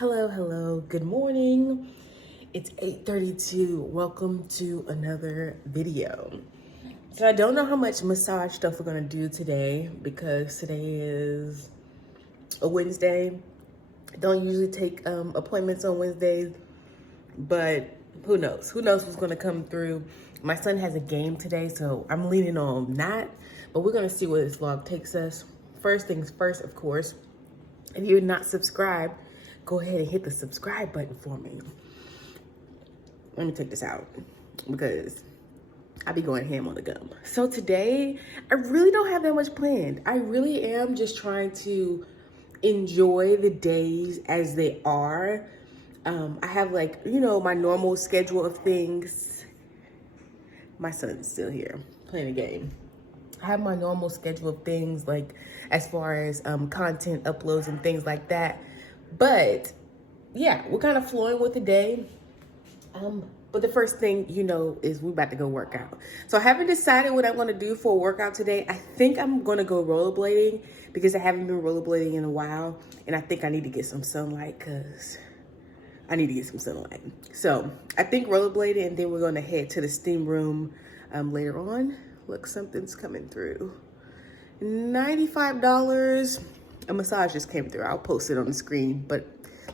Hello, good morning. It's 8:32. Welcome to another video. So I don't know how much massage stuff we're gonna do today because today is a Wednesday. I don't usually take appointments on Wednesdays, but who knows? Who knows what's gonna come through? My son has a game today, so I'm leaning on that, but we're gonna see where this vlog takes us. First things first, of course, if you're not subscribed, go ahead and hit the subscribe button for me. Let me take this out because I be going ham on the gum. So today, I really don't have that much planned. I really am just trying to enjoy the days as they are. I have my normal schedule of things. My son's still here playing a game. I have my normal schedule of things as far as content uploads and things like that. But yeah, we're kind of flowing with the day. But the first thing is we're about to go work out. So I haven't decided what I'm going to do for a workout today. I think I'm going to go rollerblading because I haven't been rollerblading in a while. And I think I need to get some sunlight because I need to get some sunlight. So I think rollerblading, and then we're going to head to the steam room later on. Look, something's coming through. $95. A massage just came through. I'll post it on the screen, but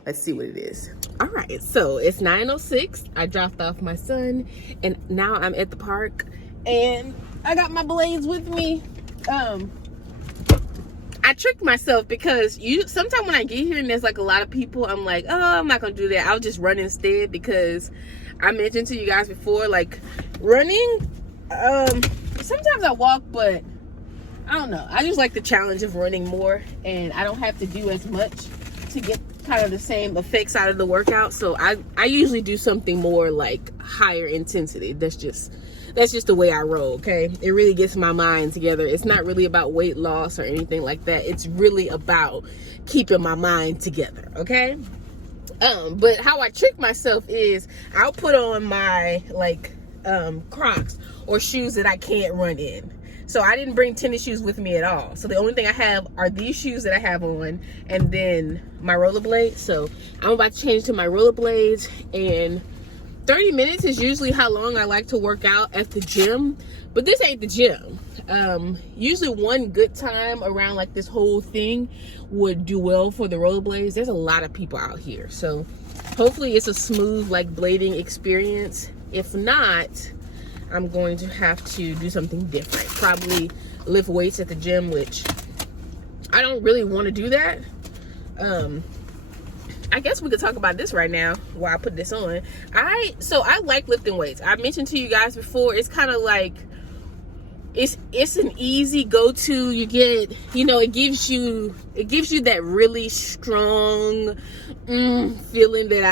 let's see what it is. All right, so it's 9:06. I dropped off my son, and now I'm at the park, and I got my blades with me. I tricked myself because sometimes when I get here and there's a lot of people, I'm like, oh, I'm not gonna do that. I'll just run instead because I mentioned to you guys before, running. Sometimes I walk, but I don't know. I just like the challenge of running more, and I don't have to do as much to get kind of the same effects out of the workout. So I usually do something more higher intensity. That's just the way I roll, okay? It really gets my mind together. It's not really about weight loss or anything like that. It's really about keeping my mind together, okay? But how I trick myself is I'll put on my Crocs or shoes that I can't run in. So I didn't bring tennis shoes with me at all. So the only thing I have are these shoes that I have on, and then my rollerblades. So I'm about to change to my rollerblades, and 30 minutes is usually how long I like to work out at the gym. But this ain't the gym. Usually one good time around this whole thing would do well for the rollerblades. There's a lot of people out here. So hopefully it's a smooth blading experience. If not, I'm going to have to do something different. Probably lift weights at the gym, which I don't really want to do that. I guess we could talk about this right now while I put this on. I like lifting weights. I mentioned to you guys before, it's kind of it's an easy go-to. You get, it gives you that really strong feeling that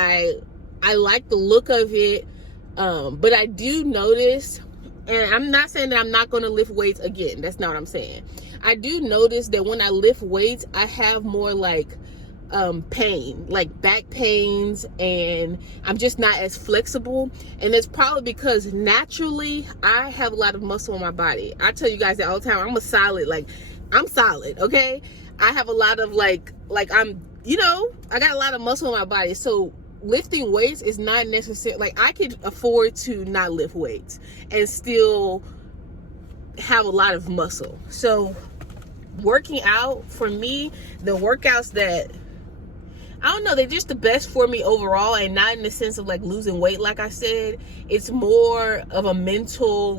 I like the look of it. But I do notice, and I'm not saying that I'm not going to lift weights again. That's not what I'm saying. I do notice that when I lift weights, I have more pain, back pains, and I'm just not as flexible. And it's probably because naturally I have a lot of muscle on my body. I tell you guys that all the time. I'm solid, okay? I have a lot of I got a lot of muscle on my body. So lifting weights is not necessary. I could afford to not lift weights and still have a lot of muscle. So working out, for me, the workouts that I don't know, they're just the best for me overall, and not in the sense of losing weight. Like I said, it's more of a mental,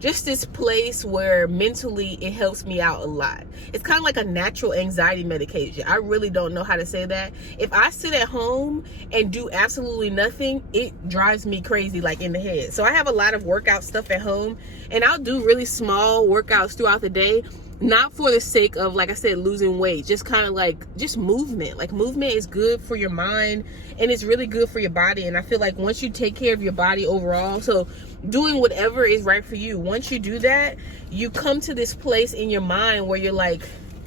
just this place where mentally it helps me out a lot. It's kind of like a natural anxiety medication. I really don't know how to say that. If I sit at home and do absolutely nothing, it drives me crazy in the head. So I have a lot of workout stuff at home, and I'll do really small workouts throughout the day. Not for the sake of, like I said, losing weight, just kind of just movement. Movement is good for your mind, and it's really good for your body. And I feel once you take care of your body overall, so doing whatever is right for you, once you do that, you come to this place in your mind where you're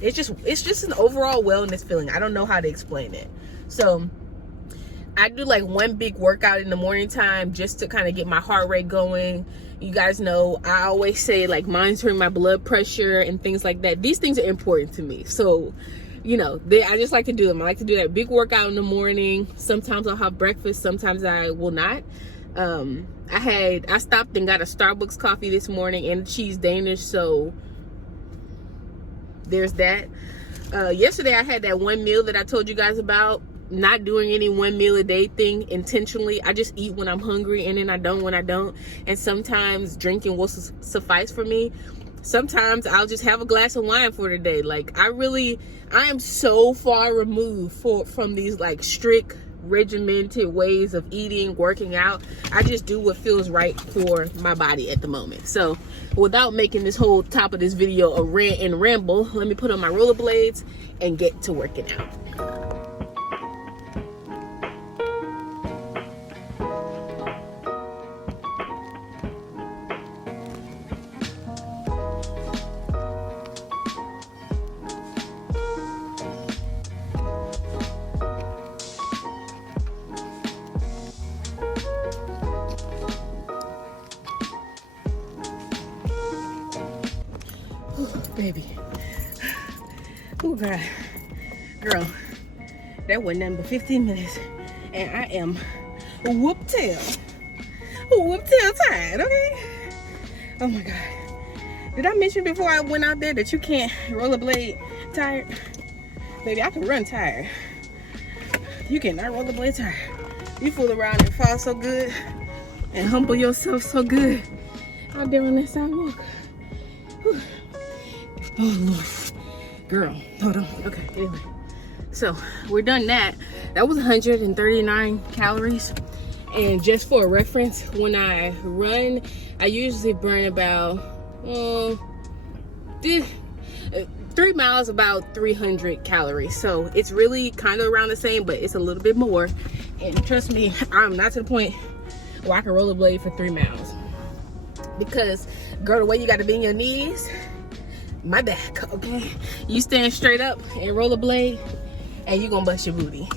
it's just an overall wellness feeling. I don't know how to explain it. So I do one big workout in the morning time just to kind of get my heart rate going. You guys know I always say monitoring my blood pressure and things like that. These things are important to me. So I just like to do them. I like to do that big workout in the morning. Sometimes I'll have breakfast, sometimes I will not. I stopped and got a Starbucks coffee this morning and cheese Danish, so there's that. Yesterday I had that one meal that I told you guys about. Not doing any one meal a day thing intentionally. I just eat when I'm hungry, and then I don't when I don't. And sometimes drinking will suffice for me. Sometimes I'll just have a glass of wine for the day. Like, I am so far removed from these like strict regimented ways of eating, working out. I just do what feels right for my body at the moment. So without making this whole top of this video a rant and ramble, let me put on my rollerblades and get to working out. Baby. Oh God. Girl, that wasn't nothing but 15 minutes. And I am whoop-tail tired, okay? Oh my God. Did I mention before I went out there that you can't rollerblade tired? Baby, I can run tired. You cannot rollerblade tired. You fool around and fall so good and humble yourself so good out there on that sidewalk. Whew. Oh Lord, girl, hold on. Okay, anyway, so we're done that. That was 139 calories. And just for a reference, when I run, I usually burn about 3 miles, about 300 calories. So it's really kind of around the same, but it's a little bit more. And trust me, I'm not to the point where I can rollerblade for 3 miles. Because, girl, the way you got to bend your knees, my back, okay? You stand straight up and rollerblade, and you're gonna bust your booty.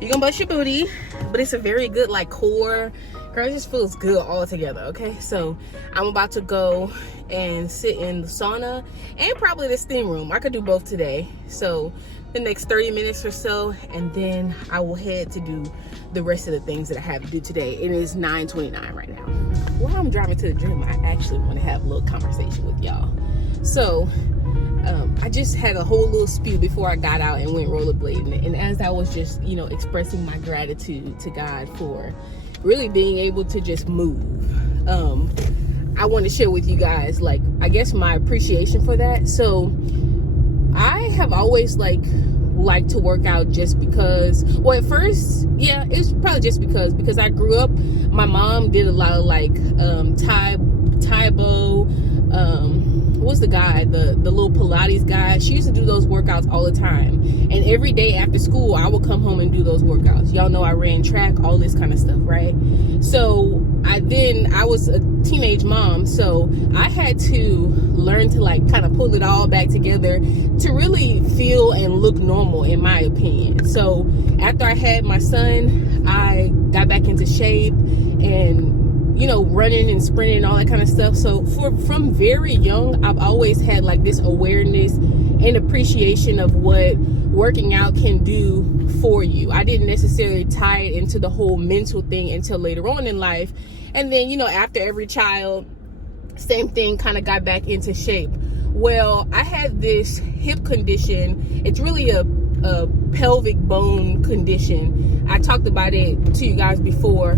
You're gonna bust your booty, but it's a very good, like, core. Girl, it just feels good all together, okay? So I'm about to go and sit in the sauna and probably the steam room. I could do both today. So the next 30 minutes or so, and then I will head to do the rest of the things that I have to do today. It is 9:29 right now. While I'm driving to the gym, I actually want to have a little conversation with y'all. So I just had a whole little spew before I got out and went rollerblading, and as I was just, expressing my gratitude to God for really being able to just move, I want to share with you guys, like, I guess my appreciation for that. So I have always liked to work out just because, well, at first, yeah, it's probably just because I grew up, my mom did a lot of Taibo, what's the guy, the little Pilates guy. She used to do those workouts all the time, and every day after school I would come home and do those workouts. Y'all know I ran track, all this kind of stuff, right? So I was a teenage mom, so I had to learn to kind of pull it all back together to really feel and look normal, in my opinion. So after I had my son, I got back into shape and running and sprinting and all that kind of stuff. So from very young, I've always had this awareness and appreciation of what working out can do for you. I didn't necessarily tie it into the whole mental thing until later on in life. And then, after every child, same thing, kind of got back into shape. Well, I had this hip condition. It's really a pelvic bone condition. I talked about it to you guys before,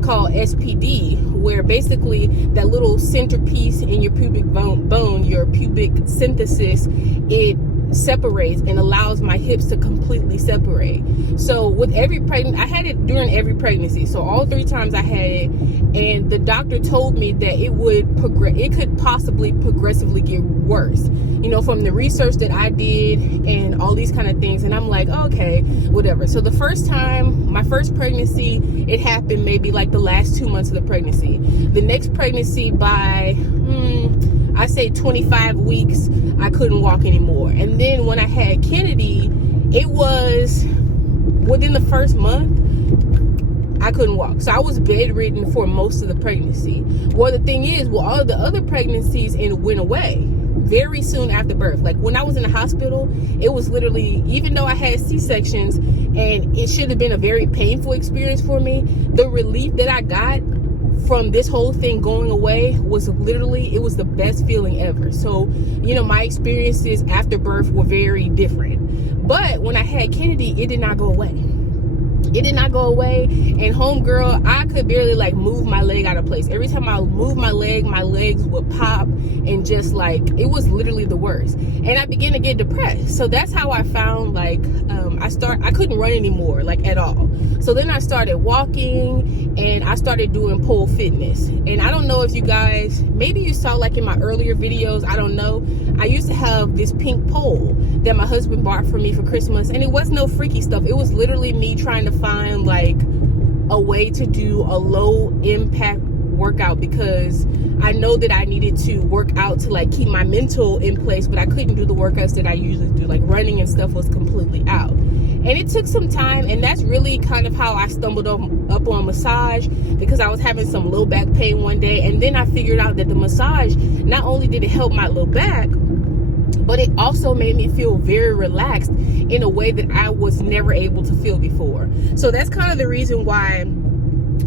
called SPD, where basically that little centerpiece in your pubic bone, your pubic synthesis, it separates and allows my hips to completely separate. So with every pregnancy, I had it during every pregnancy. So all 3 times I had it, and the doctor told me that it could possibly progressively get worse, from the research that I did and all these kind of things. And I'm like, okay, whatever. So the first time, my first pregnancy, it happened maybe the last 2 months of the pregnancy. The next pregnancy, by I say 25 weeks, I couldn't walk anymore. And then when I had Kennedy, it was within the first month, I couldn't walk. So I was bedridden for most of the pregnancy. Well, the thing is, all of the other pregnancies, it went away. very soon after birth. Like when I was in the hospital, it was literally, even though I had C-sections and it should have been a very painful experience for me, the relief that I got from this whole thing going away was literally, it was the best feeling ever. So, you know, my experiences after birth were very different. But when I had Kennedy, it did not go away. It did not go away. And homegirl, I could barely like move my leg out of place. Every time I moved my leg, my legs would pop, and just like, it was literally the worst. And I began to get depressed. So that's how I found like, I couldn't run anymore, like at all. So then I started walking, and I started doing pole fitness. And I don't know if you guys, maybe you saw like in my earlier videos, I don't know. I used to have this pink pole that my husband bought for me for Christmas, and it was no freaky stuff. It was literally me trying to find like a way to do a low impact workout, because I know that I needed to work out to like keep my mental in place, but I couldn't do the workouts that I usually do. Like running and stuff was completely out. And it took some time, and that's really kind of how I stumbled up on massage, because I was having some low back pain one day, and then I figured out that the massage, not only did it help my low back, but it also made me feel very relaxed in a way that I was never able to feel before. So that's kind of the reason why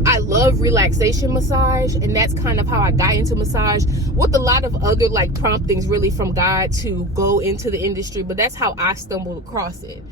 I love relaxation massage, and that's kind of how I got into massage, with a lot of other like promptings really from God to go into the industry, but that's how I stumbled across it.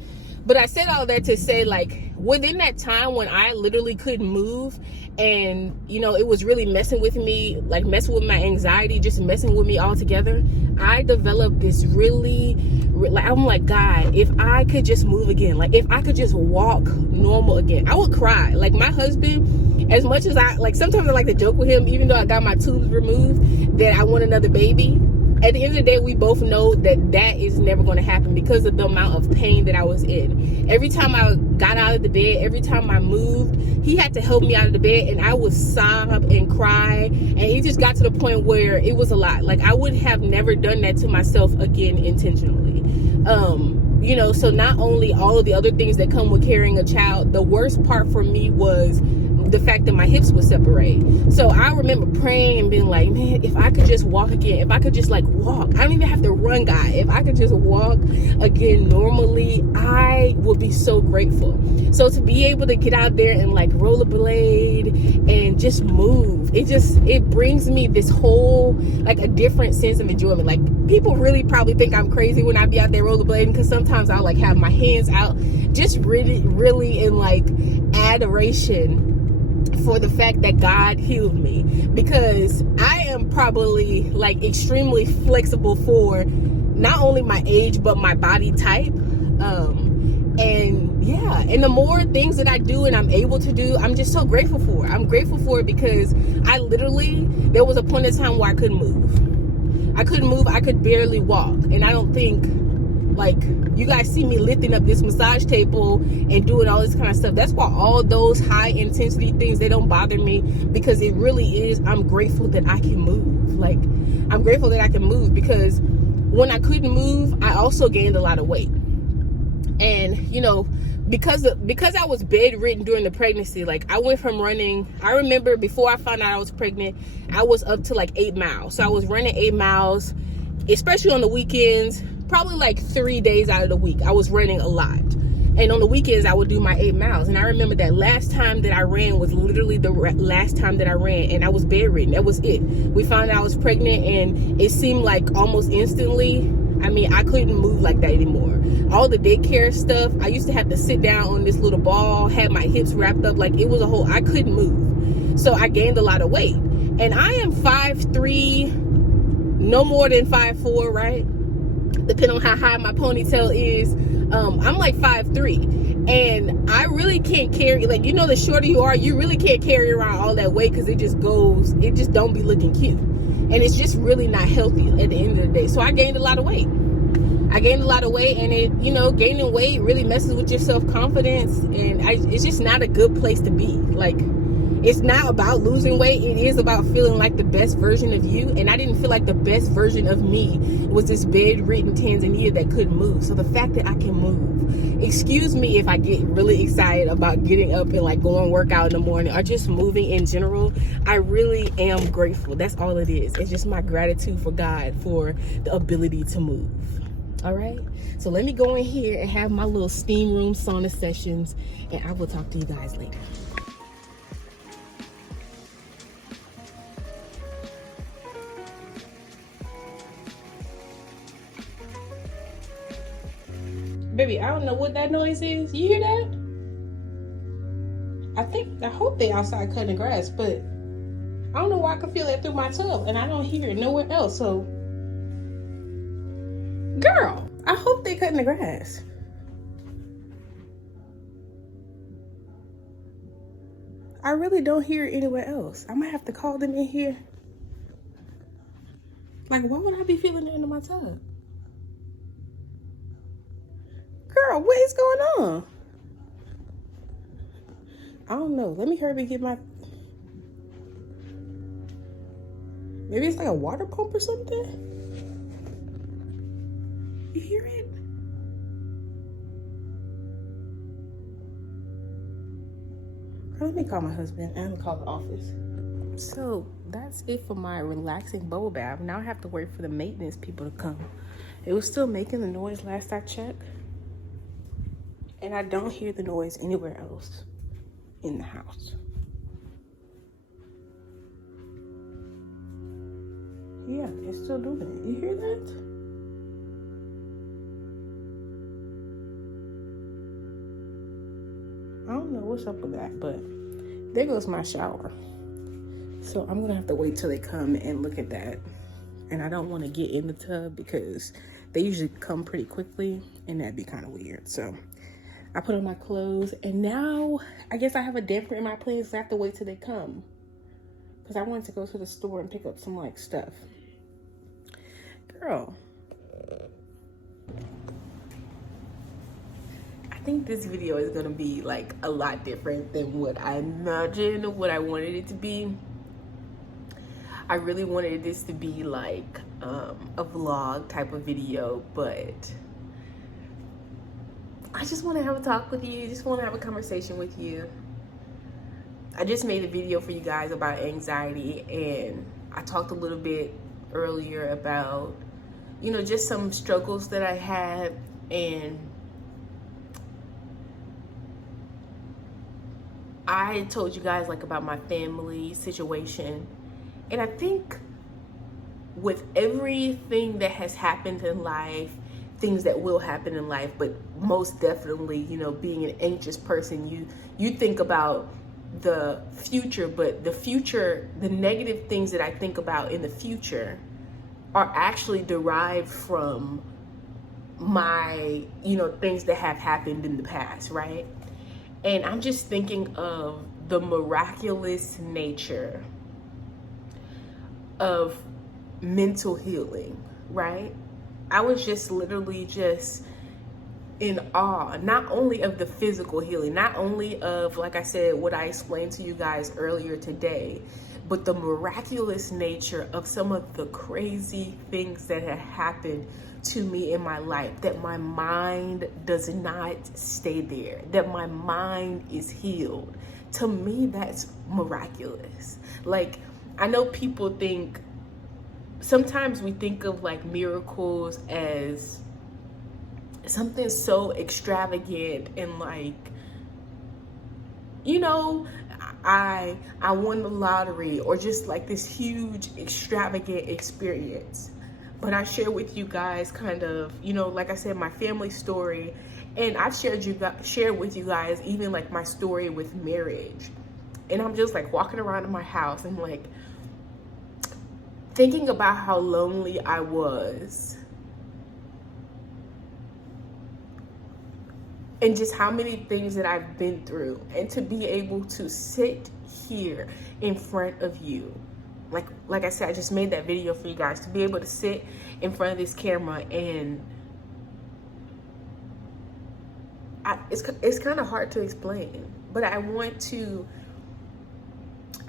But I said all that to say, like, within that time when I literally couldn't move, and you know, it was really messing with me, like messing with my anxiety, just messing with me altogether, I developed this really, like, I'm like, God, if I could just move again, like if I could just walk normal again, I would cry. Like my husband, as much as I, like, sometimes I like to joke with him, even though I got my tubes removed, that I want another baby. At the end of the day, we both know that that is never going to happen because of the amount of pain that I was in. Every time I got out of the bed, every time I moved, he had to help me out of the bed, and I would sob and cry, and it just got to the point where it was a lot. Like I would have never done that to myself again intentionally. You know, so not only all of the other things that come with carrying a child, the worst part for me was the fact that my hips would separate. So I remember praying and being like, man, if I could just walk again, if I could just like walk, I don't even have to run, guy. If I could just walk again normally, I would be so grateful. So to be able to get out there and like rollerblade and just move, it brings me this whole, like a different sense of enjoyment. Like people really probably think I'm crazy when I be out there rollerblading, because sometimes I'll like have my hands out, just really in like adoration for the fact that God healed me, because I am probably like extremely flexible for not only my age but my body type. And yeah, and the more things that I do and I'm able to do, I'm just so grateful for it. I'm grateful for it because there was a point in time where I couldn't move. I could barely walk. And I don't think, like, you guys see me lifting up this massage table and doing all this kind of stuff. That's why all those high intensity things, they don't bother me, because it really is, I'm grateful that I can move. Like, I'm grateful that I can move, because when I couldn't move, I also gained a lot of weight. And, you know, because I was bedridden during the pregnancy, like I went from running, I remember before I found out I was pregnant, I was up to like 8 miles. So I was running 8 miles, especially on the weekends, probably like 3 days out of the week. I was running a lot. And on the weekends, I would do my 8 miles. And I remember that last time that I ran was literally the last time that I ran, and I was bedridden. That was it. We found out I was pregnant, and it seemed like almost instantly, I mean, I couldn't move like that anymore. All the daycare stuff, I used to have to sit down on this little ball, had my hips wrapped up, like it was I couldn't move. So I gained a lot of weight. And I am 5'3", no more than 5'4", right? Depending on how high my ponytail is. I'm like 5'3", and I really can't carry, like, you know, the shorter you are, you really can't carry around all that weight, because it just don't be looking cute, and it's just really not healthy at the end of the day. So I gained a lot of weight. And it, you know, gaining weight really messes with your self-confidence, and it's just not a good place to be. Like, It's not about losing weight. It is about feeling like the best version of you. And I didn't feel like the best version of me was this bedridden Tanzania that couldn't move. So the fact that I can move, excuse me if I get really excited about getting up and like going work out in the morning or just moving in general. I really am grateful. That's all it is. It's just my gratitude for God for the ability to move. All right, so let me go in here and have my little steam room sauna sessions, and I will talk to you guys later. Baby, I don't know what that noise is. You hear that? I hope they outside cutting the grass, but I don't know why I can feel that through my tub, and I don't hear it nowhere else. So, girl, I hope they cutting the grass. I really don't hear it anywhere else. I might have to call them in here. Like, why would I be feeling it in my tub? Girl, what is going on? I don't know. Let me hurry and get my... Maybe it's like a water pump or something? You hear it? Let me call my husband and call the office. So that's it for my relaxing bubble bath. Now I have to wait for the maintenance people to come. It was still making the noise last I checked. And I don't hear the noise anywhere else in the house. Yeah, it's still doing it. You hear that? I don't know what's up with that, but there goes my shower. So I'm gonna have to wait till they come and look at that. And I don't want to get in the tub because they usually come pretty quickly and that'd be kind of weird. So I put on my clothes and now I guess I have a damper in my place. I have to wait till they come because I wanted to go to the store and pick up some like stuff. Girl, I think this video is gonna be like a lot different than what I imagined, what I wanted it to be. I really wanted this to be like a vlog type of video, but I just want to have a talk with you. Just want to have a conversation with you. I just made a video for you guys about anxiety, and I talked a little bit earlier about, you know, just some struggles that I had, and I told you guys like about my family situation. And I think with everything that has happened in life, things that will happen in life, but most definitely, you know, being an anxious person, you think about the future, but the future, the negative things that I think about in the future are actually derived from my, you know, things that have happened in the past, right? And I'm just thinking of the miraculous nature of mental healing, right? I was just literally just in awe, not only of the physical healing, not only of, like I said, what I explained to you guys earlier today, but the miraculous nature of some of the crazy things that have happened to me in my life, that my mind does not stay there, that my mind is healed. To me, that's miraculous. Like, I know people think, sometimes we think of like miracles as something so extravagant and like, you know, I won the lottery, or just like this huge extravagant experience. But I share with you guys kind of, you know, like I said, my family story, and I've shared with you guys even like my story with marriage. And I'm just like walking around in my house and like thinking about how lonely I was and just how many things that I've been through, and to be able to sit here in front of you, like I said, I just made that video for you guys, to be able to sit in front of this camera, and it's kind of hard to explain, but I want to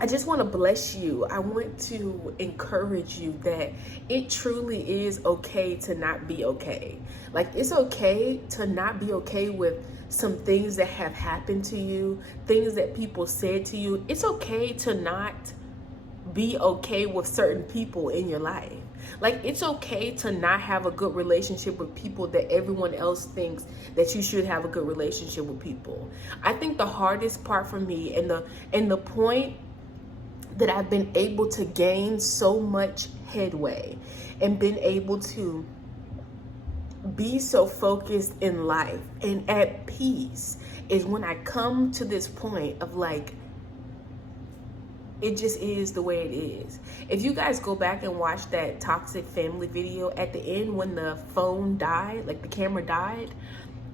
I just want to bless you. I want to encourage you that it truly is okay to not be okay. Like, it's okay to not be okay with some things that have happened to you, things that people said to you. It's okay to not be okay with certain people in your life. Like, it's okay to not have a good relationship with people that everyone else thinks that you should have a good relationship with people. I think the hardest part for me, and the point that I've been able to gain so much headway and been able to be so focused in life and at peace, is when I come to this point of like, it just is the way it is. If you guys go back and watch that toxic family video at the end, when the phone died, like the camera died,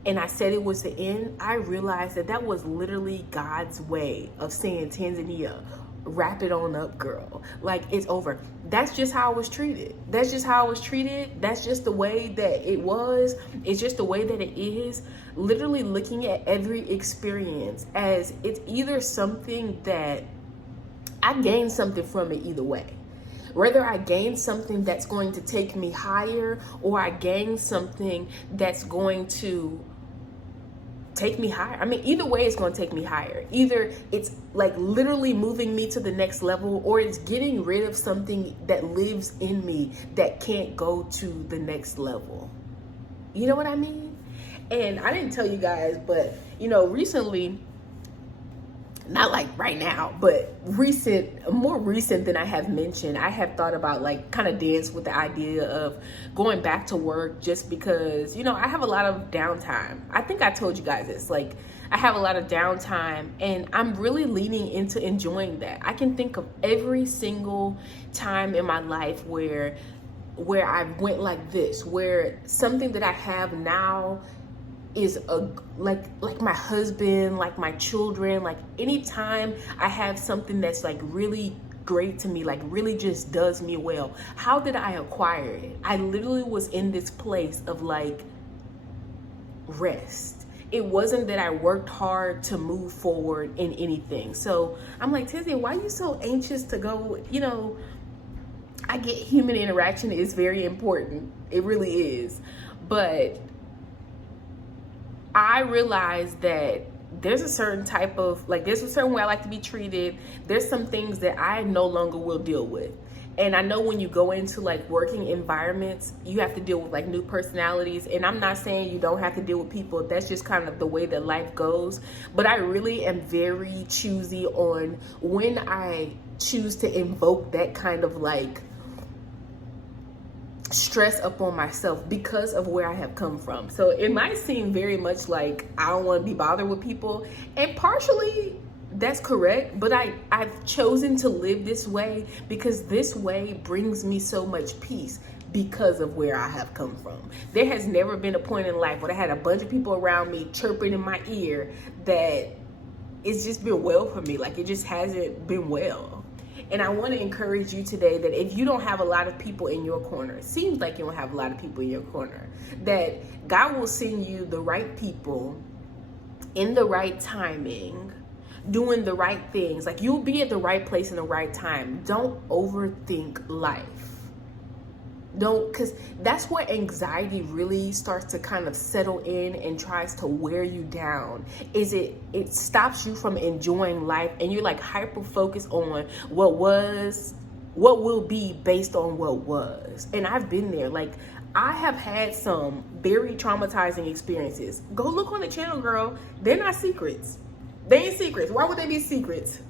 and I said it was the end, I realized that that was literally God's way of saying, Tanzania, wrap it on up, girl. Like, it's over. That's just how I was treated. That's just how I was treated. That's just the way that it was. It's just the way that it is. Literally looking at every experience as it's either something that I gain something from it either way. Whether I gain something that's going to take me higher, or I gain something that's going to take me higher. I mean, either way, it's going to take me higher. Either it's like literally moving me to the next level, or it's getting rid of something that lives in me that can't go to the next level. You know what I mean? And I didn't tell you guys, but recently, not like right now, but more recent than I have mentioned, I have thought about like kind of dance with the idea of going back to work, just because, I have a lot of downtime. I think I told you guys this, like I have a lot of downtime, and I'm really leaning into enjoying that. I can think of every single time in my life where I went like this, where something that I have now is like my husband, like my children. Like, anytime I have something that's like really great to me, like really just does me well, how did I acquire it? I literally was in this place of like rest. It wasn't that I worked hard to move forward in anything. So I'm like, Tanzzyi, why are you so anxious to go? I get human interaction is very important. It really is. But I realized that there's a certain type of, like, there's a certain way I like to be treated. There's some things that I no longer will deal with. And I know when you go into like working environments, you have to deal with like new personalities. And I'm not saying you don't have to deal with people. That's just kind of the way that life goes. But I really am very choosy on when I choose to invoke that kind of like stress upon myself because of where I have come from. So it might seem very much like I don't want to be bothered with people, and partially that's correct, but I've chosen to live this way because this way brings me so much peace because of where I have come from. There has never been a point in life where I had a bunch of people around me chirping in my ear that it's just been well for me. Like, it just hasn't been well. And I want to encourage you today that if you don't have a lot of people in your corner, it seems like you don't have a lot of people in your corner, that God will send you the right people in the right timing, doing the right things. Like, you'll be at the right place in the right time. Don't overthink life. Because that's where anxiety really starts to kind of settle in and tries to wear you down. It stops you from enjoying life, and you're like hyper focused on what will be based on what was. And I've been there. Like, I have had some very traumatizing experiences. Go look on the channel, girl. They're not secrets. They ain't secrets. Why would they be secrets?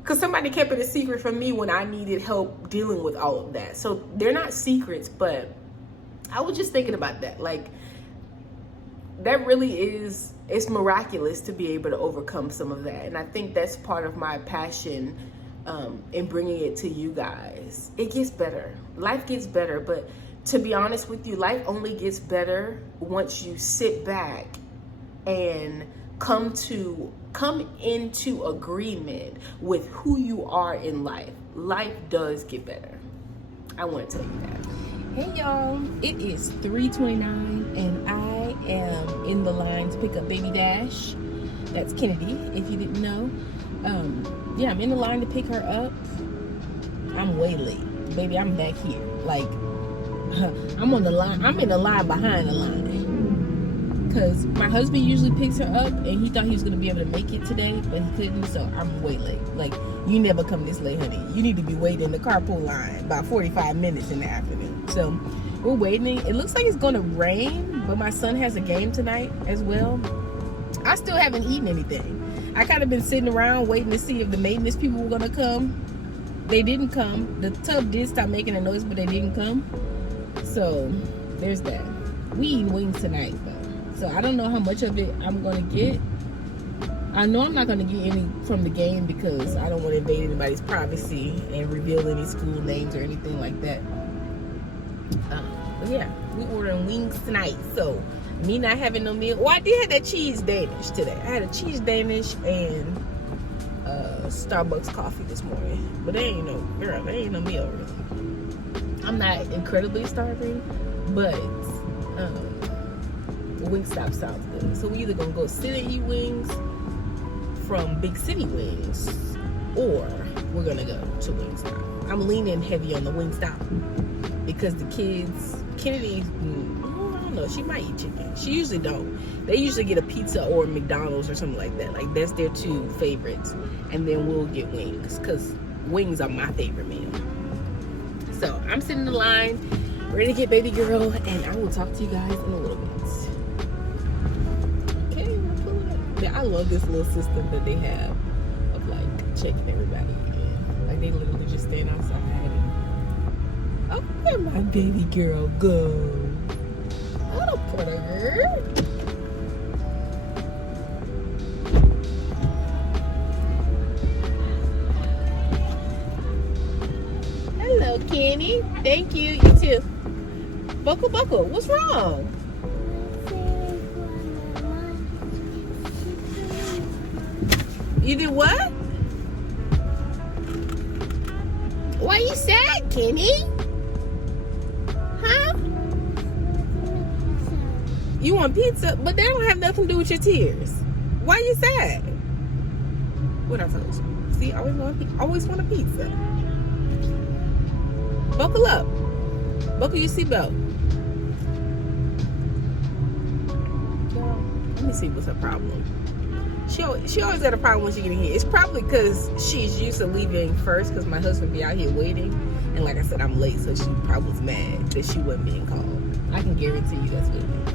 Because somebody kept it a secret from me when I needed help dealing with all of that. So they're not secrets, but I was just thinking about that. Like, that really is, it's miraculous to be able to overcome some of that. And I think that's part of my passion in bringing it to you guys. It gets better. Life gets better. But to be honest with you, life only gets better once you sit back and come into agreement with who you are in life. Life does get better. I want to tell you that. Hey y'all, it is 3:29 and I am in the line to pick up baby Dash. That's Kennedy, if you didn't know. Yeah, I'm in the line to pick her up. I'm way late. Baby, I'm back here. Like, I'm on the line. I'm in the line behind the line. Because my husband usually picks her up, and he thought he was going to be able to make it today, but he couldn't, so I'm way late. Like, you never come this late, honey. You need to be waiting in the carpool line about 45 minutes in the afternoon. So, we're waiting. It looks like it's going to rain, but my son has a game tonight as well. I still haven't eaten anything. I kind of been sitting around waiting to see if the maintenance people were going to come. They didn't come. The tub did stop making a noise, but they didn't come. So, there's that. We eat wings tonight, though. So, I don't know how much of it I'm going to get. I know I'm not going to get any from the game because I don't want to invade anybody's privacy and reveal any school names or anything like that. But yeah, we ordering wings tonight. So, me not having no meal. Well, I did have that cheese Danish today. I had a cheese Danish and Starbucks coffee this morning. But there ain't no meal really. I'm not incredibly starving, but Wingstop sounds good. So we either gonna go sit and eat wings from Big City Wings, or we're gonna go to Wingstop. I'm leaning heavy on the Wingstop because the kids, Kennedy, I don't know, she might eat chicken. She usually don't. They usually get a pizza or McDonald's or something like that. Like, that's their two favorites. And then we'll get wings, because wings are my favorite meal. So, I'm sitting in the line, ready to get baby girl, and I will talk to you guys in a little bit. Okay, we're pulling up. Yeah, I love this little system that they have of, like, checking everybody in. Like, they literally just stand outside. Oh, where my baby girl go? Little Porter. Hello, Kenny. Thank you. You too. Buckle, buckle. What's wrong? You did what? Why you sad, Kenny? Huh? You want pizza? But that don't have nothing to do with your tears. Why you sad? What I told you? See, I always want a pizza. Buckle up. Buckle your seatbelt. Let me see what's her problem. She always got a problem when she get in here. It's probably because she's used to leaving first, because my husband be out here waiting. And like I said, I'm late, so she probably was mad that she wasn't being called. I can guarantee you that's what it is.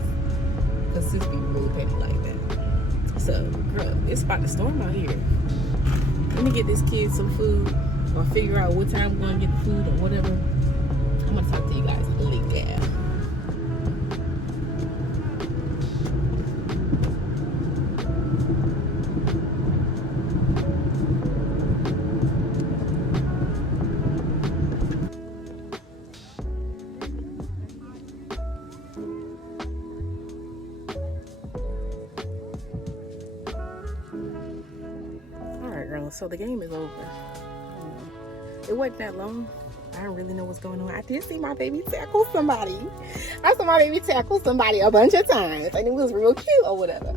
Because sis be really petty like that. So, girl, it's about to storm out here. Let me get this kid some food, or figure out what time we're going to get the food or whatever. I'm going to talk to you guys later. So the game is over. It wasn't that long. I don't really know what's going on. I did see my baby tackle somebody. I saw my baby tackle somebody a bunch of times, and it was real cute or whatever.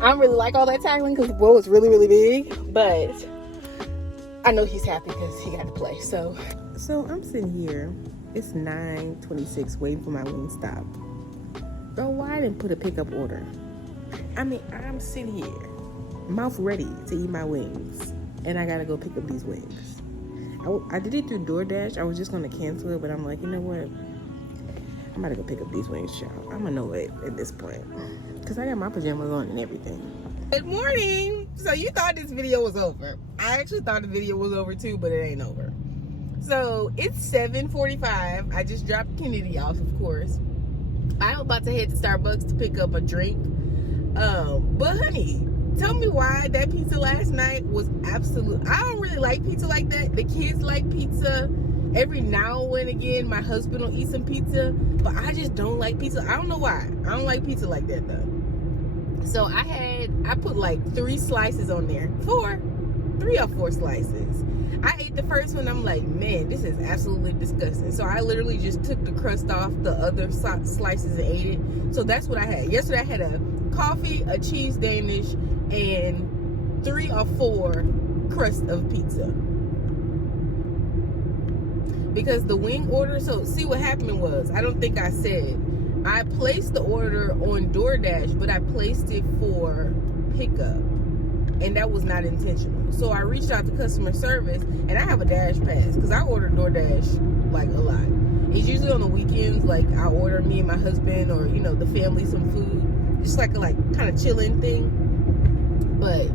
I don't really like all that tackling because Will was really, really big, but I know he's happy because he got to play. So I'm sitting here. It's 9:26, waiting for my Wingstop. Bro, why I didn't put a pickup order? I mean, I'm sitting here, mouth ready to eat my wings. And I gotta go pick up these wings. I did it through DoorDash. I was just gonna cancel it, but I'm like, you know what? I'm about to go pick up these wings, child. I'm gonna know it at this point, because I got my pajamas on and everything. Good morning. So you thought this video was over. I actually thought the video was over too, but it ain't over. So it's 7:45. I just dropped Kennedy off, of course. I'm about to head to Starbucks to pick up a drink. But honey, tell me why that pizza last night was absolute. I don't really like pizza like that. The kids like pizza. Every now and again, my husband will eat some pizza, but I just don't like pizza. I don't know why. I don't like pizza like that though. So I put like 3 slices on there. 3 or 4 slices. I ate the first one. I'm like, man, this is absolutely disgusting. So I literally just took the crust off the other slices and ate it. So that's what I had. Yesterday I had a coffee, a cheese Danish, and and 3 or 4 crusts of pizza. Because the wing order, so see what happened was, I don't think I said, I placed the order on DoorDash, but I placed it for pickup, and that was not intentional. So I reached out to customer service, and I have a Dash pass because I order DoorDash like a lot. It's usually on the weekends, like I order me and my husband or the family some food, just like a kind of chilling thing. But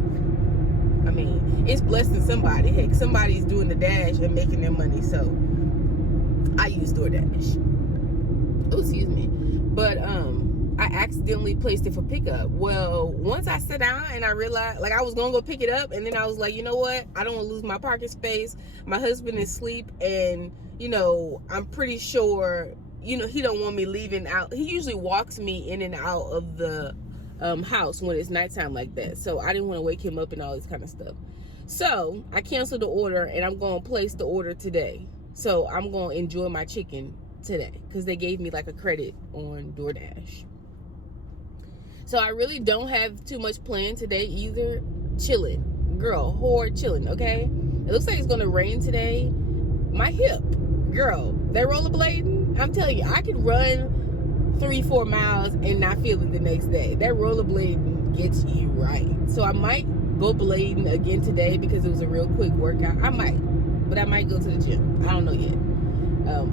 I mean, it's blessing somebody. Heck, somebody's doing the Dash and making their money, so I use DoorDash. Oh, excuse me. But I accidentally placed it for pickup. Well, once I sat down and I realized, I was gonna go pick it up, and then I was like, you know what? I don't want to lose my parking space. My husband is asleep, and I'm pretty sure, he don't want me leaving out. He usually walks me in and out of the house when it's nighttime like that. So I didn't want to wake him up and all this kind of stuff. So I canceled the order, and I'm gonna place the order today. So I'm gonna enjoy my chicken today because they gave me a credit on DoorDash. So I really don't have too much planned today either. Chilling, girl, hard chilling. Okay, it looks like it's gonna rain today. My hip, girl, that rollerblading, I'm telling you, I could run 3-4 miles and not feel it the next day. That rollerblading gets you right. So I might go blading again today because it was a real quick workout. I might, but I might go to the gym. I don't know yet.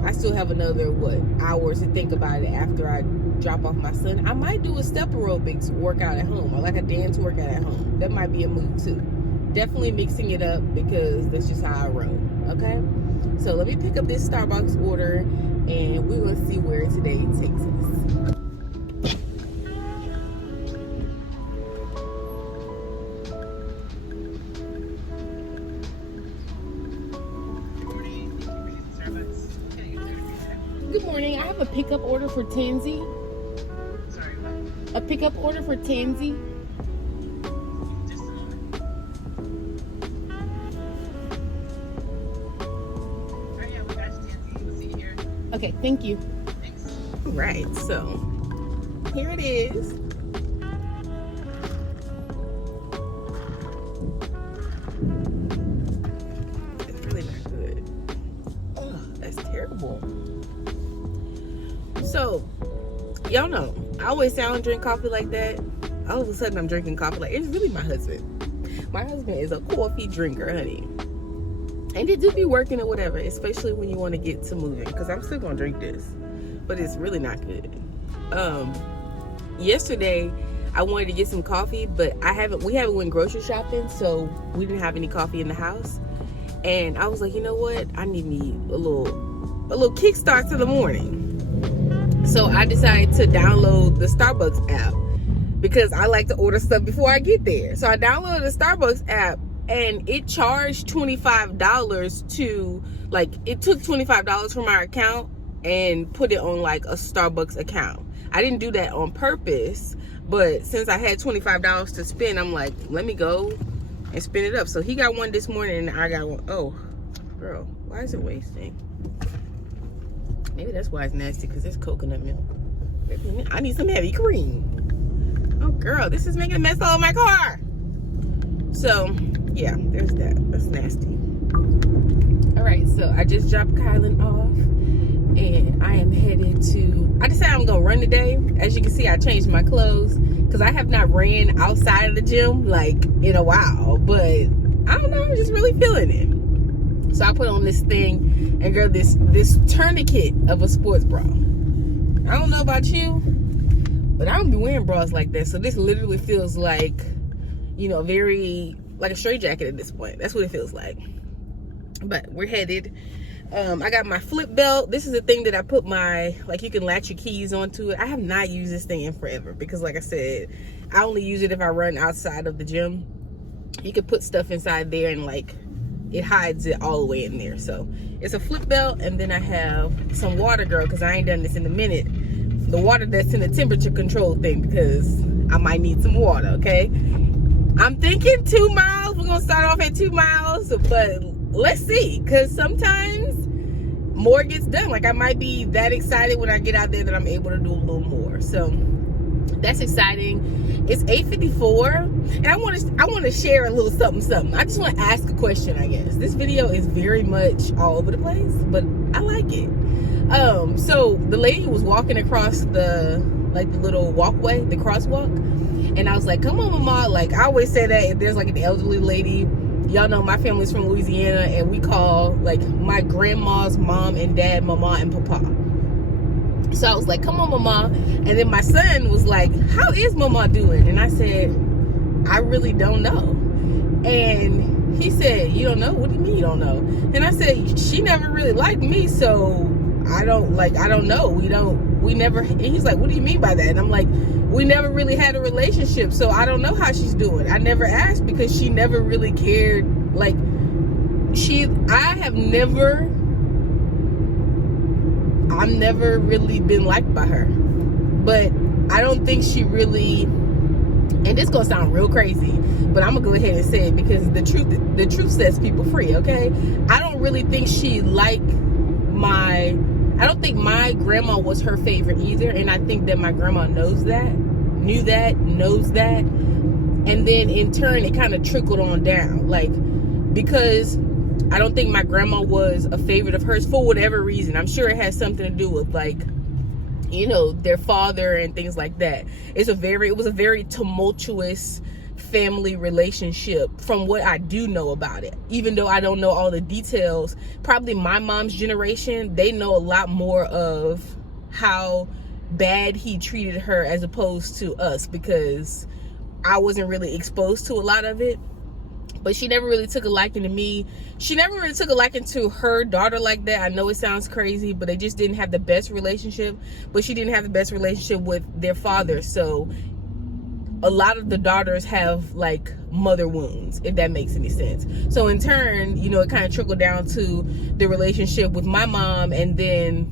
I still have another hours to think about it after I drop off my son. I might do a step aerobics workout at home, or a dance workout at home. That might be a move too. Definitely mixing it up because that's just how I roll. Okay, so let me pick up this Starbucks order, and we're gonna see where today takes us. Good morning. I have a pickup order for Tanzzyi. Sorry, what? A pickup order for Tanzzyi. Just a moment. Oh yeah, we got Tanzzyi. We'll see you here. Okay, thank you. Thanks. Right, so here it is. It's really not good. Oh, that's terrible. So, y'all know, I always say I don't drink coffee like that. All of a sudden, I'm drinking coffee like it's really my husband. My husband is a coffee drinker, honey. And it do be working or whatever, especially when you want to get to moving. Because I'm still going to drink this. But it's really not good. Yesterday, I wanted to get some coffee, but we haven't went grocery shopping, so we didn't have any coffee in the house. And I was like, you know what? I need me a little kickstart to the morning. So I decided to download the Starbucks app because I like to order stuff before I get there. So I downloaded the Starbucks app, and it charged $25 to, it took $25 from our account and put it on a Starbucks account. I didn't do that on purpose, but since I had $25 to spend, I'm like, let me go and spin it up. So he got one this morning and I got one. Oh, girl, why is it wasting? Maybe that's why it's nasty, because it's coconut milk. I need some heavy cream. Oh, girl, this is making a mess all of my car. So, yeah, there's that. That's nasty. All right, so I just dropped Kylan off, and I am headed to... I decided I'm going to run today. As you can see, I changed my clothes, because I have not ran outside of the gym, in a while. But, I don't know, I'm just really feeling it. So I put on this thing, and girl, this tourniquet of a sports bra. I don't know about you, but I don't be wearing bras like that. So this literally feels like, very like a straight jacket at this point. That's what it feels like. But we're headed. I got my flip belt. This is the thing that I put you can latch your keys onto it. I have not used this thing in forever because, like I said, I only use it if I run outside of the gym. You can put stuff inside there and it hides it all the way in there. So it's a flip belt, and then I have some water, girl, because I ain't done this in a minute. The water that's in the temperature control thing, because I might need some water. Okay, I'm thinking 2 miles. We're gonna start off at 2 miles, but let's see, because sometimes more gets done. I might be that excited when I get out there that I'm able to do a little more. So that's exciting. It's 8:54, and I want to share a little something. I just want to ask a question, I guess. This video is very much all over the place, but I like it. So the lady was walking across the little walkway, the crosswalk, and I was like, come on, mama. Like, I always say that if there's like an elderly lady, y'all know my family's from Louisiana, and we call like my grandma's mom and dad mama and papa. So I was like, come on, mama. And then my son was like, how is mama doing? And I said, I really don't know. And he said, you don't know? What do you mean you don't know? And I said, she never really liked me, so I don't know. We never, and he's like, what do you mean by that? And I'm like, we never really had a relationship, so I don't know how she's doing. I never asked because she never really cared. Like, I've never really been liked by her. But I don't think she really, and this gonna sound real crazy, but I'm gonna go ahead and say it because the truth sets people free, okay? I don't really think she liked I don't think my grandma was her favorite either, and I think that my grandma knows that. And then in turn it kind of trickled on down, like, because I don't think my grandma was a favorite of hers for whatever reason. I'm sure it has something to do with, like, you know, their father and things like that. It was a very tumultuous family relationship from what I do know about it. Even though I don't know all the details, probably my mom's generation, they know a lot more of how bad he treated her as opposed to us, because I wasn't really exposed to a lot of it. But she never really took a liking to me. She never really took a liking to her daughter like that. I know it sounds crazy, but they just didn't have the best relationship. But she didn't have the best relationship with their father. So a lot of the daughters have like mother wounds, if that makes any sense. So in turn, you know, it kind of trickled down to the relationship with my mom and then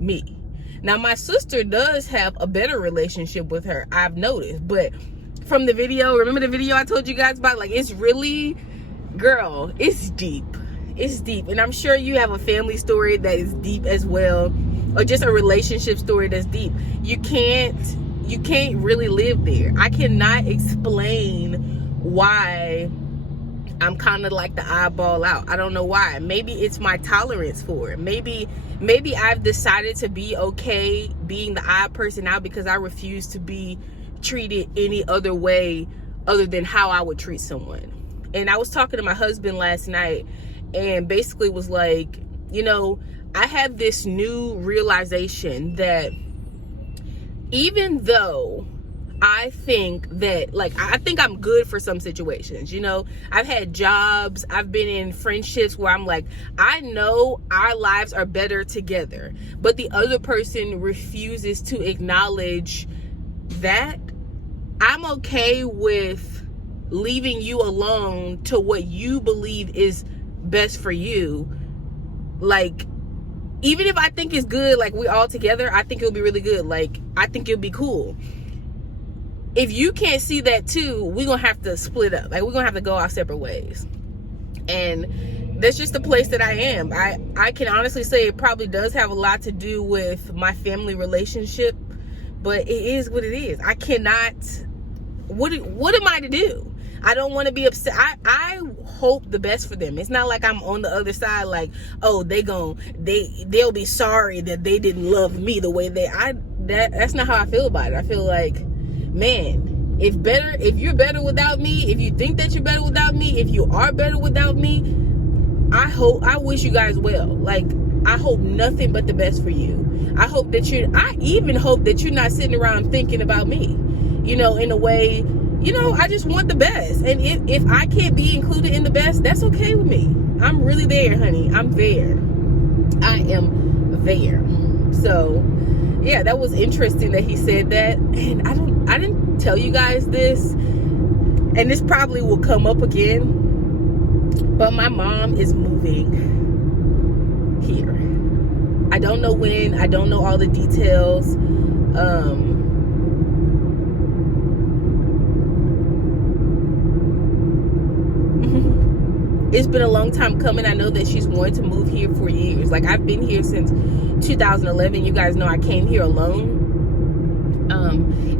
me. Now, my sister does have a better relationship with her, I've noticed. But from the video, remember the video I told you guys about? Like, it's really, girl, it's deep. It's deep. And I'm sure you have a family story that is deep as well, or just a relationship story that's deep. You can't really live there. I cannot explain why I'm kind of like the eyeball out. I don't know why. Maybe it's my tolerance for it. Maybe I've decided to be okay being the odd person out because I refuse to be treated any other way other than how I would treat someone. And I was talking to my husband last night and basically was like, you know, I have this new realization that even though I think that, like, I think I'm good for some situations, you know, I've had jobs, I've been in friendships where I'm like, I know our lives are better together, but the other person refuses to acknowledge that. I'm okay with leaving you alone to what you believe is best for you. Like, even if I think it's good, like, we're all together, I think it'll be really good. Like, I think it'll be cool. If you can't see that too, we're gonna have to split up. Like, we're gonna have to go our separate ways. And that's just the place that I am. I can honestly say it probably does have a lot to do with my family relationship, but it is what it is. I cannot, what am I to do? I don't want to be upset. I hope the best for them. It's not like I'm on the other side like, oh, they'll be sorry that they didn't love me the way that's not how I feel about it. I feel like, man, if you're better without me, if you think that you're better without me, if you are better without me, I wish you guys well. Like, I hope nothing but the best for you. I even hope that you're not sitting around thinking about me, you know, in a way. You know, I just want the best. And if I can't be included in the best, that's okay with me. I'm really there, honey. I'm there. I am there. So, yeah, that was interesting that he said that. And I didn't tell you guys this. And this probably will come up again. But my mom is moving here. I don't know when. I don't know all the details. It's been a long time coming. I know that she's wanted to move here for years. Like, I've been here since 2011. You guys know I came here alone.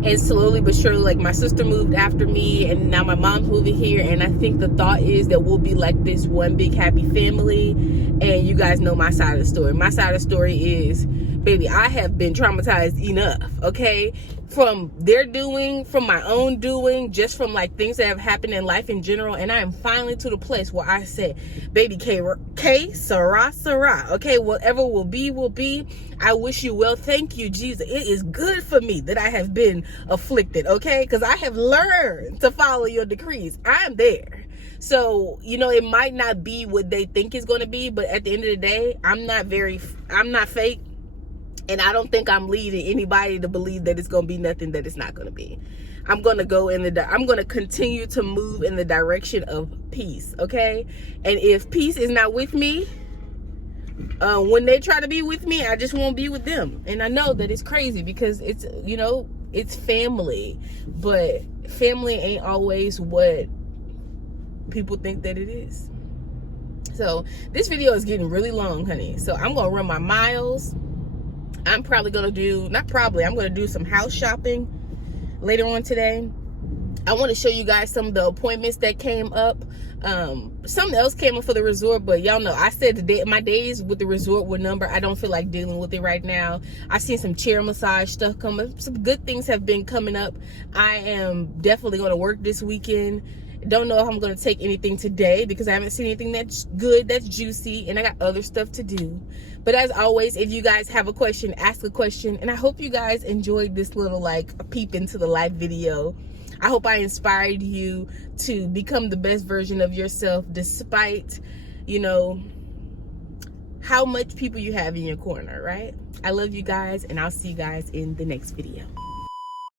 And slowly but surely, like, my sister moved after me, and now my mom's moving here, and I think the thought is that we'll be like this one big happy family. And you guys know my side of the story. My side of the story is, baby, I have been traumatized enough, okay, from their doing, from my own doing, just from like things that have happened in life in general. And I am finally to the place where I said, baby, Sarah, okay, whatever will be, will be. I wish you well. Thank you, Jesus. It is good for me that I have been afflicted, okay, because I have learned to follow your decrees. I'm there. So, you know, it might not be what they think it's going to be, but at the end of the day, I'm not fake. And I don't think I'm leading anybody to believe that it's going to be nothing that it's not going to be. I'm going to continue to move in the direction of peace, okay? And if peace is not with me, when they try to be with me, I just won't be with them. And I know that it's crazy because it's, you know, it's family. But family ain't always what people think that it is. So this video is getting really long, honey. So I'm going to run my miles. I'm probably going to do, I'm going to do some house shopping later on today. I want to show you guys some of the appointments that came up. Something else came up for the resort, but y'all know I said my days with the resort were numbered. I don't feel like dealing with it right now. I've seen some chair massage stuff come up. Some good things have been coming up. I am definitely going to work this weekend. Don't know if I'm going to take anything today because I haven't seen anything that's good, that's juicy, and I got other stuff to do. But as always, if you guys have a question, ask a question. And I hope you guys enjoyed this little like peep into the life video. I hope I inspired you to become the best version of yourself despite, you know, how much people you have in your corner, right? I love you guys, and I'll see you guys in the next video.